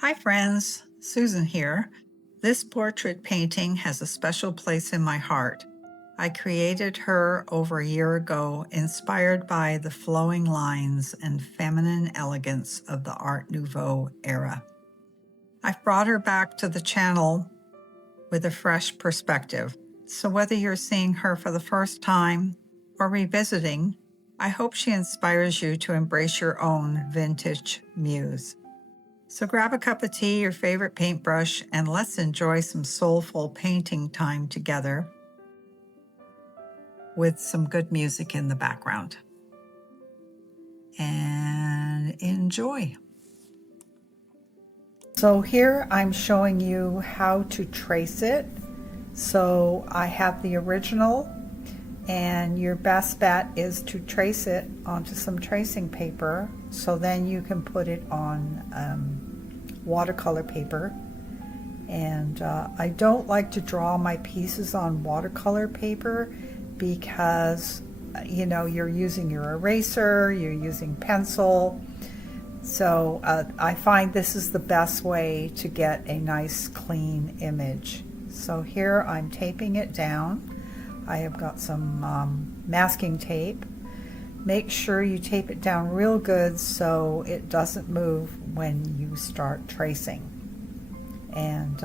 Hi friends, Susan here. This portrait painting has a special place in my heart. I created her over a year ago, inspired by the flowing lines and feminine elegance of the Art Nouveau era. I've brought her back to the channel with a fresh perspective. So whether you're seeing her for the first time or revisiting, I hope she inspires you to embrace your own vintage muse. So grab a cup of tea, your favorite paintbrush, and let's enjoy some soulful painting time together with some good music in the background. And enjoy. So here I'm showing you how to trace it. So I have the original, and your best bet is to trace it onto some tracing paper, so then you can put it on watercolor paper. And I don't like to draw my pieces on watercolor paper because you're using your eraser, you're using pencil. So I find this is the best way to get a nice clean image. So here I'm taping it down. I have got some masking tape. Make sure you tape it down real good so it doesn't move when you start tracing. And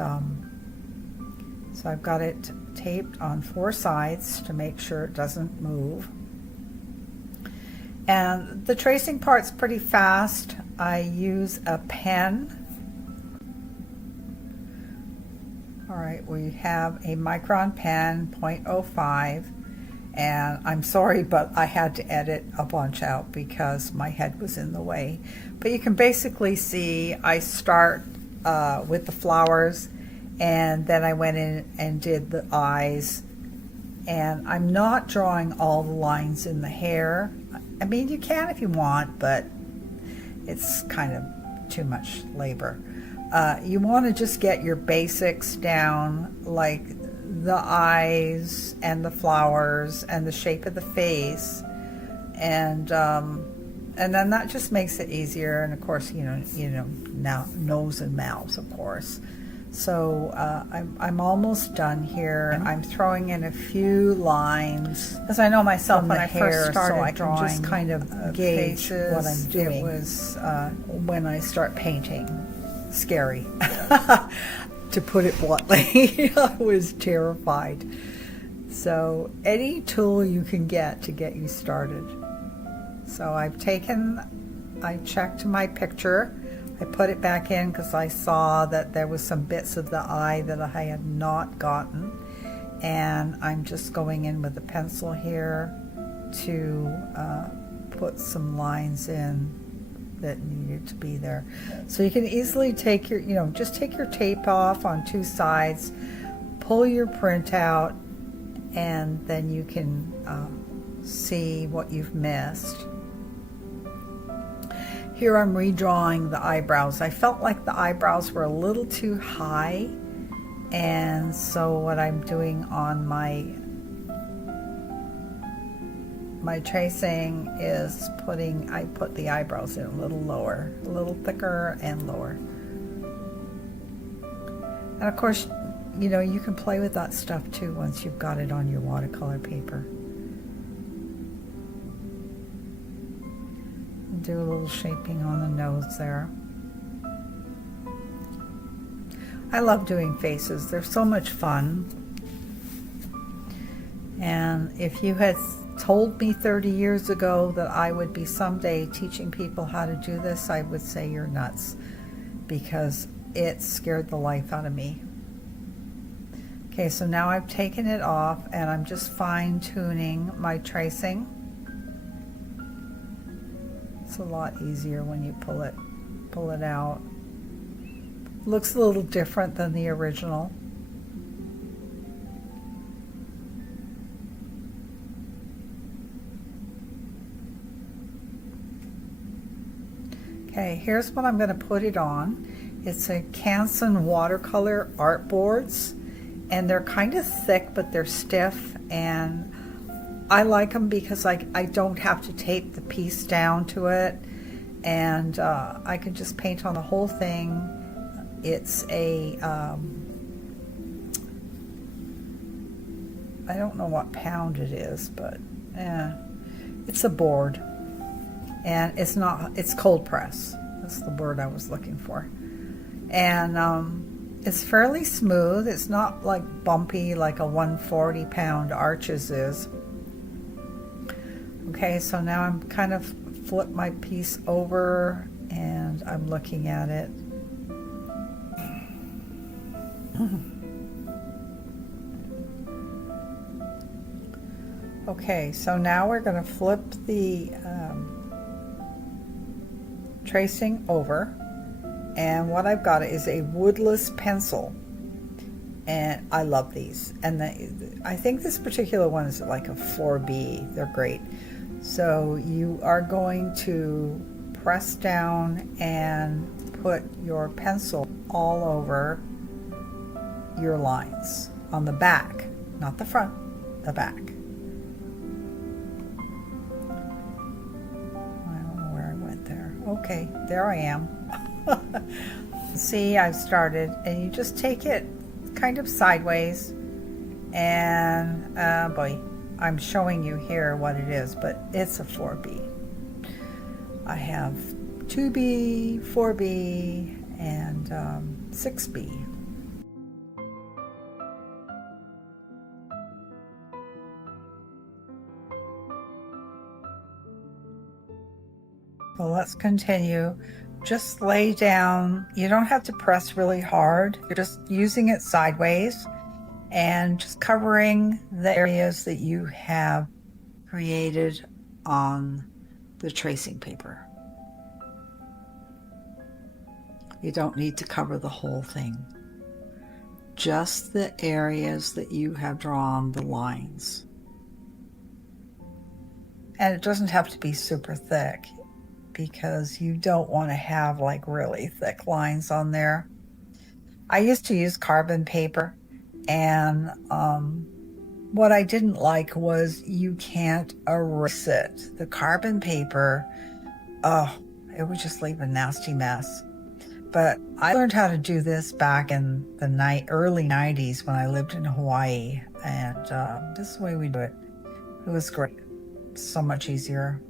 so I've got it taped on 4 sides to make sure it doesn't move. And the tracing part's pretty fast. I use a pen. All right, we have a micron pen, 0.05, and I'm sorry, but I had to edit a bunch out because my head was in the way. But you can basically see I start with the flowers, and then I went in and did the eyes, and I'm not drawing all the lines in the hair. I mean, you can if you want, but it's kind of too much labor. You want to just get your basics down, like the eyes and the flowers and the shape of the face, and then that just makes it easier. And of course, now nose and mouths, of course. So I'm almost done here. I'm throwing in a few lines because I know myself when I first started so I can just kind of gauge what I'm doing. It was when I start painting scary, to put it bluntly. I was terrified. So any tool you can get to get you started. So I checked my picture. I put it back in because I saw that there was some bits of the eye that I had not gotten, and I'm just going in with a pencil here to put some lines in that needed to be there. So you can easily take your, just take your tape off on 2 sides, pull your print out, and then you can see what you've missed. Here I'm redrawing the eyebrows. I felt like the eyebrows were a little too high, and so what I'm doing on my tracing is I put the eyebrows in a little lower, a little thicker and lower. And of course, you can play with that stuff too once you've got it on your watercolor paper. Do a little shaping on the nose there. I love doing faces. They're so much fun. And if you had told me 30 years ago that I would be someday teaching people how to do this, I would say you're nuts, because it scared the life out of me. Okay, so now I've taken it off and I'm just fine-tuning my tracing. It's a lot easier when you pull it out. Looks a little different than the original. Okay, here's what I'm going to put it on. It's a Canson watercolor art boards, and they're kind of thick, but they're stiff, and I like them because I don't have to tape the piece down to it, and I can just paint on the whole thing It's a, I don't know what pound it is, but it's a board. And it's cold press. That's the word I was looking for. And it's fairly smooth. It's not like bumpy like a 140 pound Arches is. Okay, so now I'm kind of flip my piece over and I'm looking at it. Okay, so now we're going to flip the tracing over, and what I've got is a woodless pencil, and I love these. And I think this particular one is like a 4B. They're great. So you are going to press down and put your pencil all over your lines on the back, not the front, the back. Okay, there I am. See, I've started, and you just take it kind of sideways, and boy, I'm showing you here what it is, but it's a 4B. I have 2B, 4B, and 6B. So let's continue. Just lay down. You don't have to press really hard. You're just using it sideways and just covering the areas that you have created on the tracing paper. You don't need to cover the whole thing. Just the areas that you have drawn the lines. And it doesn't have to be super thick, because you don't want to have like really thick lines on there. I used to use carbon paper, and what I didn't like was you can't erase it. The carbon paper, oh, it would just leave a nasty mess. But I learned how to do this back in the early 90s when I lived in Hawaii, and this is the way we do it. It was great. So much easier.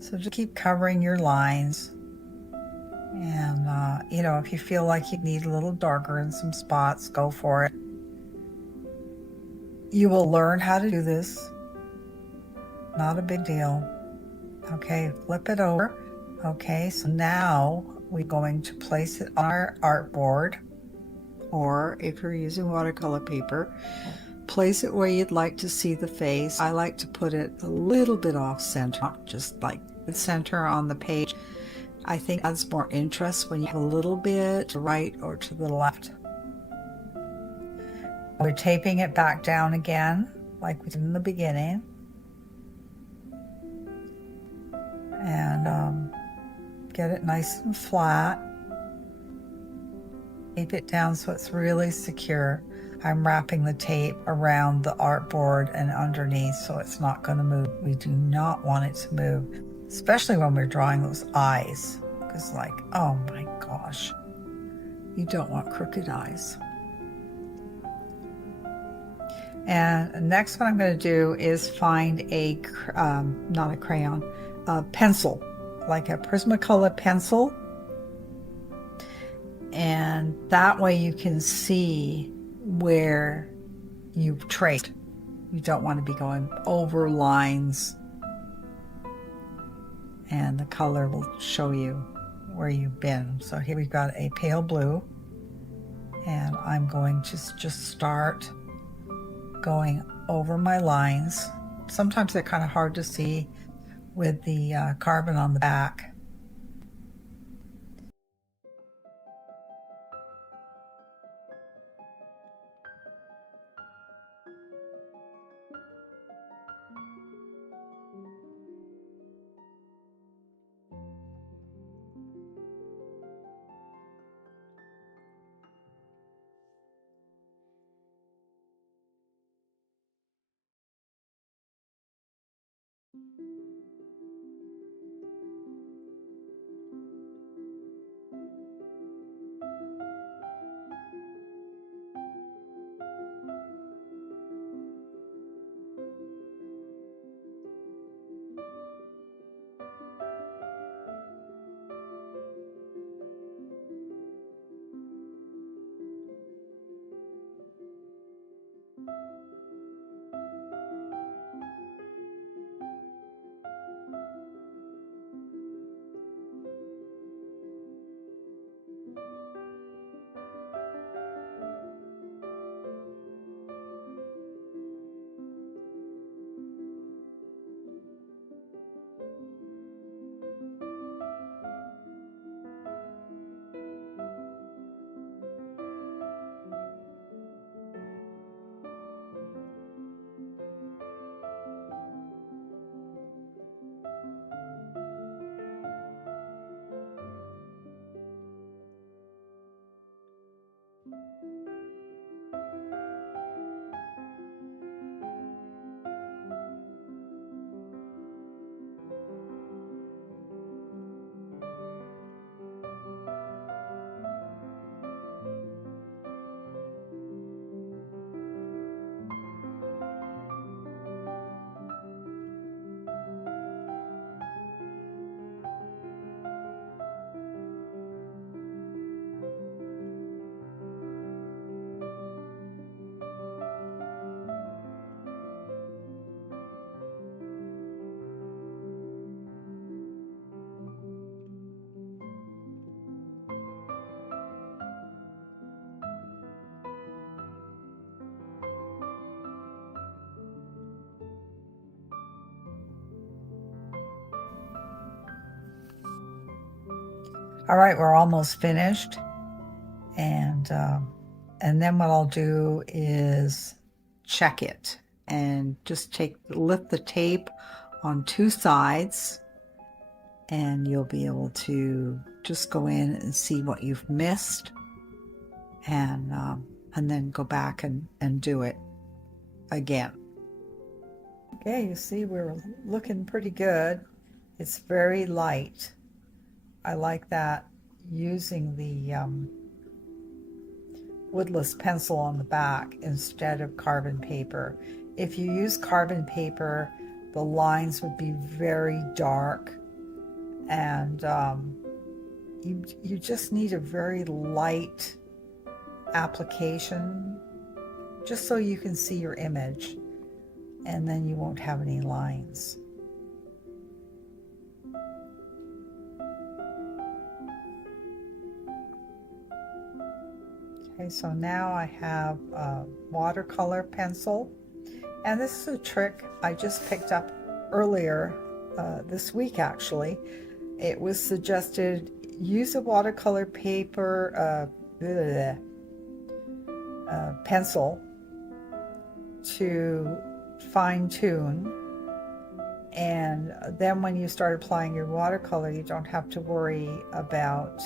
So just keep covering your lines. And, you know, if you feel like you need a little darker in some spots, go for it. You will learn how to do this. Not a big deal. Okay, flip it over. Okay, so now we're going to place it on our artboard, or if you're using watercolor paper, place it where you'd like to see the face. I like to put it a little bit off center, just like the center on the page. I think adds more interest when you have a little bit to the right or to the left. We're taping it back down again, like we did in the beginning. And get it nice and flat. Tape it down so it's really secure. I'm wrapping the tape around the artboard and underneath so it's not going to move. We do not want it to move, especially when we're drawing those eyes, because like, oh my gosh, you don't want crooked eyes. And next what I'm going to do is find a, not a crayon, a pencil, like a Prismacolor pencil. And that way you can see where you've traced. You don't want to be going over lines, and the color will show you where you've been. So here we've got a pale blue, and I'm going to just start going over my lines. Sometimes they're kind of hard to see with the carbon on the back. All right, we're almost finished. And then what I'll do is check it and just lift the tape on 2 sides, and you'll be able to just go in and see what you've missed, and then go back and do it again. Okay, you see we're looking pretty good. It's very light. I like that, using the woodless pencil on the back instead of carbon paper. If you use carbon paper, the lines would be very dark, and you just need a very light application just so you can see your image, and then you won't have any lines. Okay, so now I have a watercolor pencil, and this is a trick I just picked up earlier this week actually. It was suggested use a watercolor paper pencil to fine tune, and then when you start applying your watercolor you don't have to worry about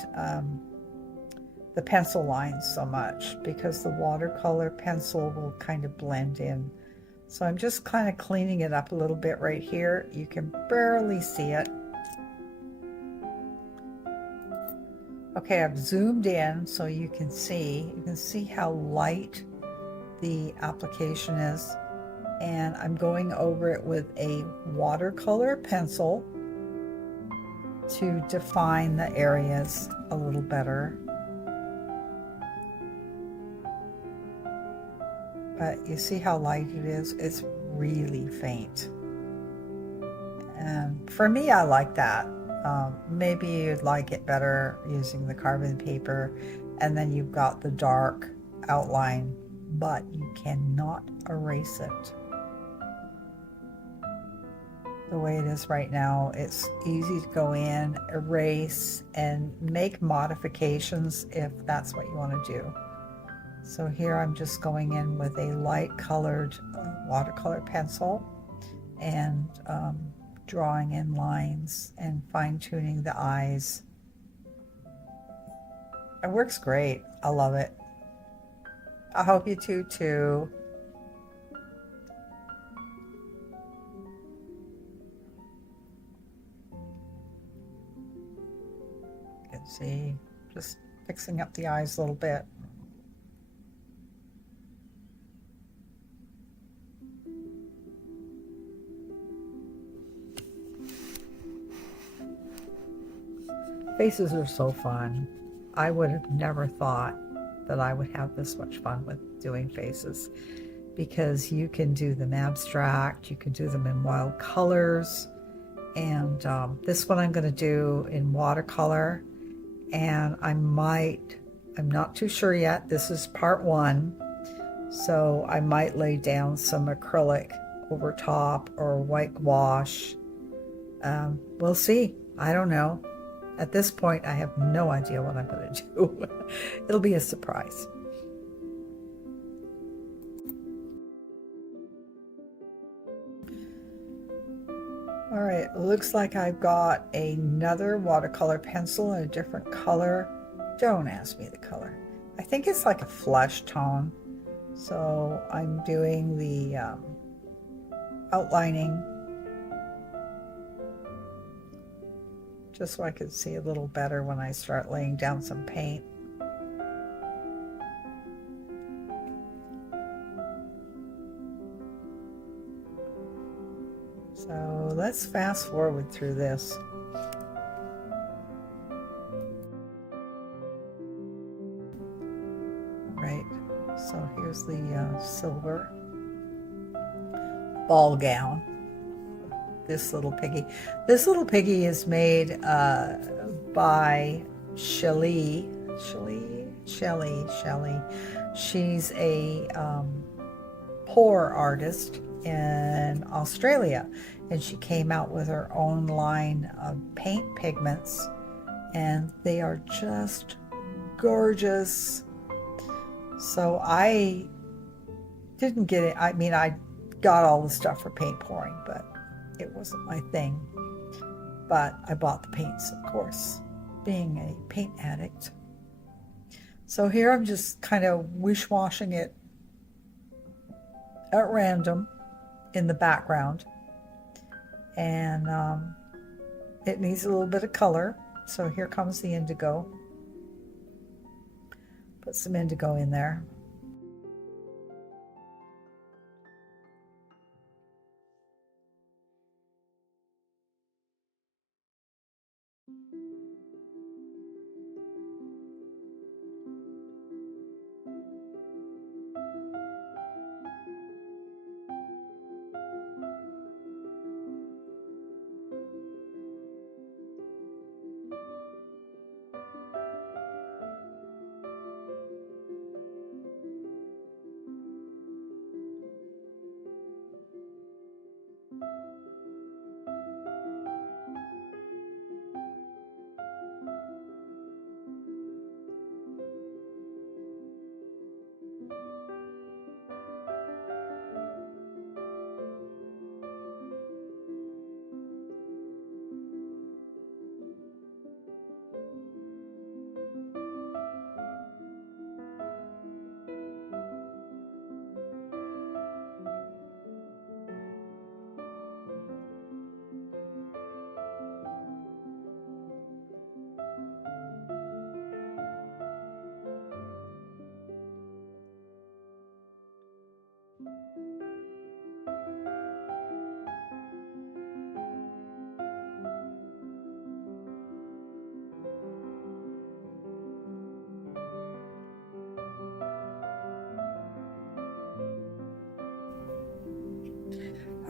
the pencil lines so much, because the watercolor pencil will kind of blend in. So I'm just kind of cleaning it up a little bit right here. You can barely see it. Okay, I've zoomed in so you can see how light the application is, and I'm going over it with a watercolor pencil to define the areas a little better. But you see how light it is? It's really faint. And for me, I like that. Maybe you'd like it better using the carbon paper, and then you've got the dark outline, but you cannot erase it. The way it is right now, it's easy to go in, erase, and make modifications if that's what you want to do. So here I'm just going in with a light colored watercolor pencil and drawing in lines and fine-tuning the eyes. It works great. I love it. I hope you do too. You can see, just fixing up the eyes a little bit. Faces are so fun. I would have never thought that I would have this much fun with doing faces, because you can do them abstract, you can do them in wild colors, and this one I'm going to do in watercolor, and I'm not too sure yet. This is part 1, so I might lay down some acrylic over top or white gouache. We'll see. I don't know. At this point, I have no idea what I'm going to do. It'll be a surprise. All right, looks like I've got another watercolor pencil in a different color. Don't ask me the color. I think it's like a flesh tone. So I'm doing the outlining, just so I could see a little better when I start laying down some paint. So let's fast forward through this. Right, so here's the silver ball gown. This little piggy. This little piggy is made by Shelley. She's a pour artist in Australia, and she came out with her own line of paint pigments and they are just gorgeous. So I didn't get it. I mean, I got all the stuff for paint pouring, but it wasn't my thing. But I bought the paints, of course, being a paint addict. So here I'm just kind of wish-washing it at random in the background. And it needs a little bit of color. So here comes the indigo. Put some indigo in there.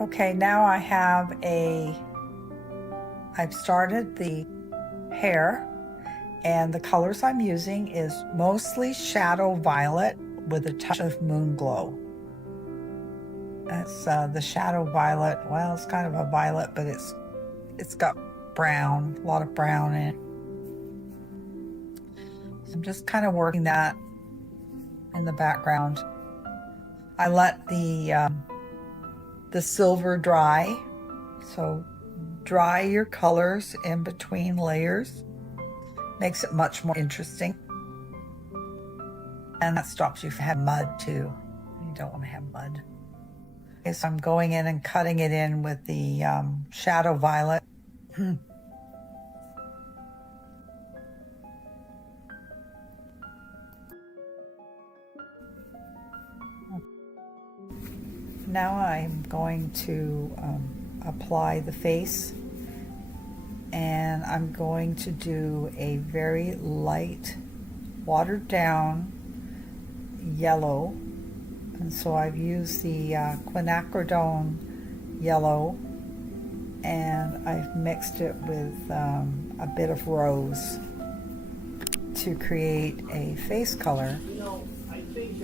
Okay, now I've started the hair, and the colors I'm using is mostly shadow violet with a touch of moonglow. That's the shadow violet. Well, it's kind of a violet, but it's got brown, a lot of brown in it. So I'm just kind of working that in the background. I let the silver dry, so dry your colors in between layers. Makes it much more interesting. And that stops you from having mud too. You don't want to have mud. Okay, so I'm going in and cutting it in with the shadow violet. Now I'm going to apply the face, and I'm going to do a very light, watered down yellow. And so I've used the quinacridone yellow, and I've mixed it with a bit of rose to create a face color. You know, I think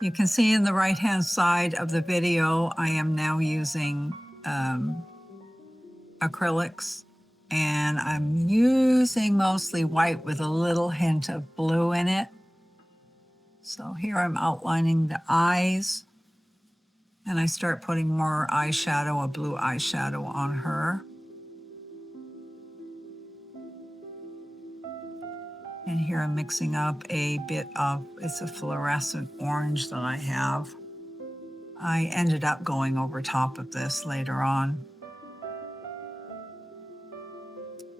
You can see in the right-hand side of the video, I am now using acrylics, and I'm using mostly white with a little hint of blue in it. So here I'm outlining the eyes, and I start putting more eyeshadow, a blue eyeshadow on her. And here I'm mixing up a bit of, it's a fluorescent orange that I have. I ended up going over top of this later on.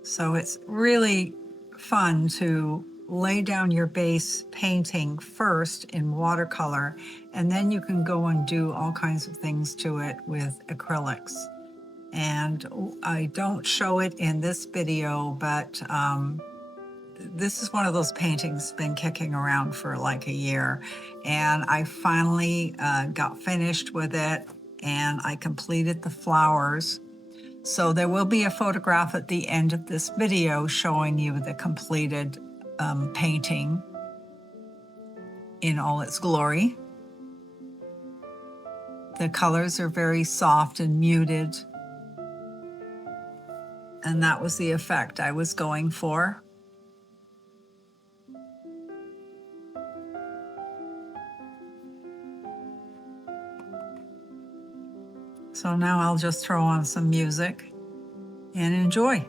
So it's really fun to lay down your base painting first in watercolor, and then you can go and do all kinds of things to it with acrylics. And I don't show it in this video, but this is one of those paintings been kicking around for like a year, and I finally got finished with it, and I completed the flowers. So there will be a photograph at the end of this video showing you the completed painting. in all its glory. The colors are very soft and muted, and that was the effect I was going for. So now I'll just throw on some music and enjoy.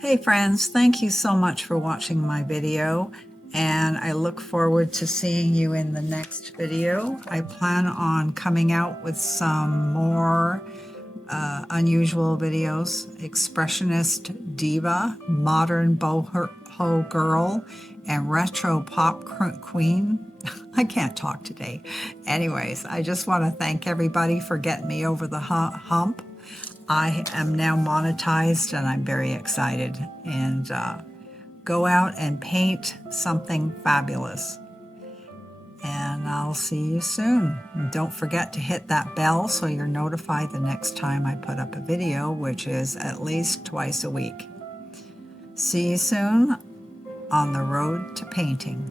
Hey friends, thank you so much for watching my video, and I look forward to seeing you in the next video. I plan on coming out with some more unusual videos: expressionist diva, modern boho girl, and retro pop queen. I can't talk today. Anyways, I just want to thank everybody for getting me over the hump. I am now monetized and I'm very excited, and go out and paint something fabulous. And I'll see you soon. And don't forget to hit that bell so you're notified the next time I put up a video, which is at least twice a week. See you soon on the road to painting.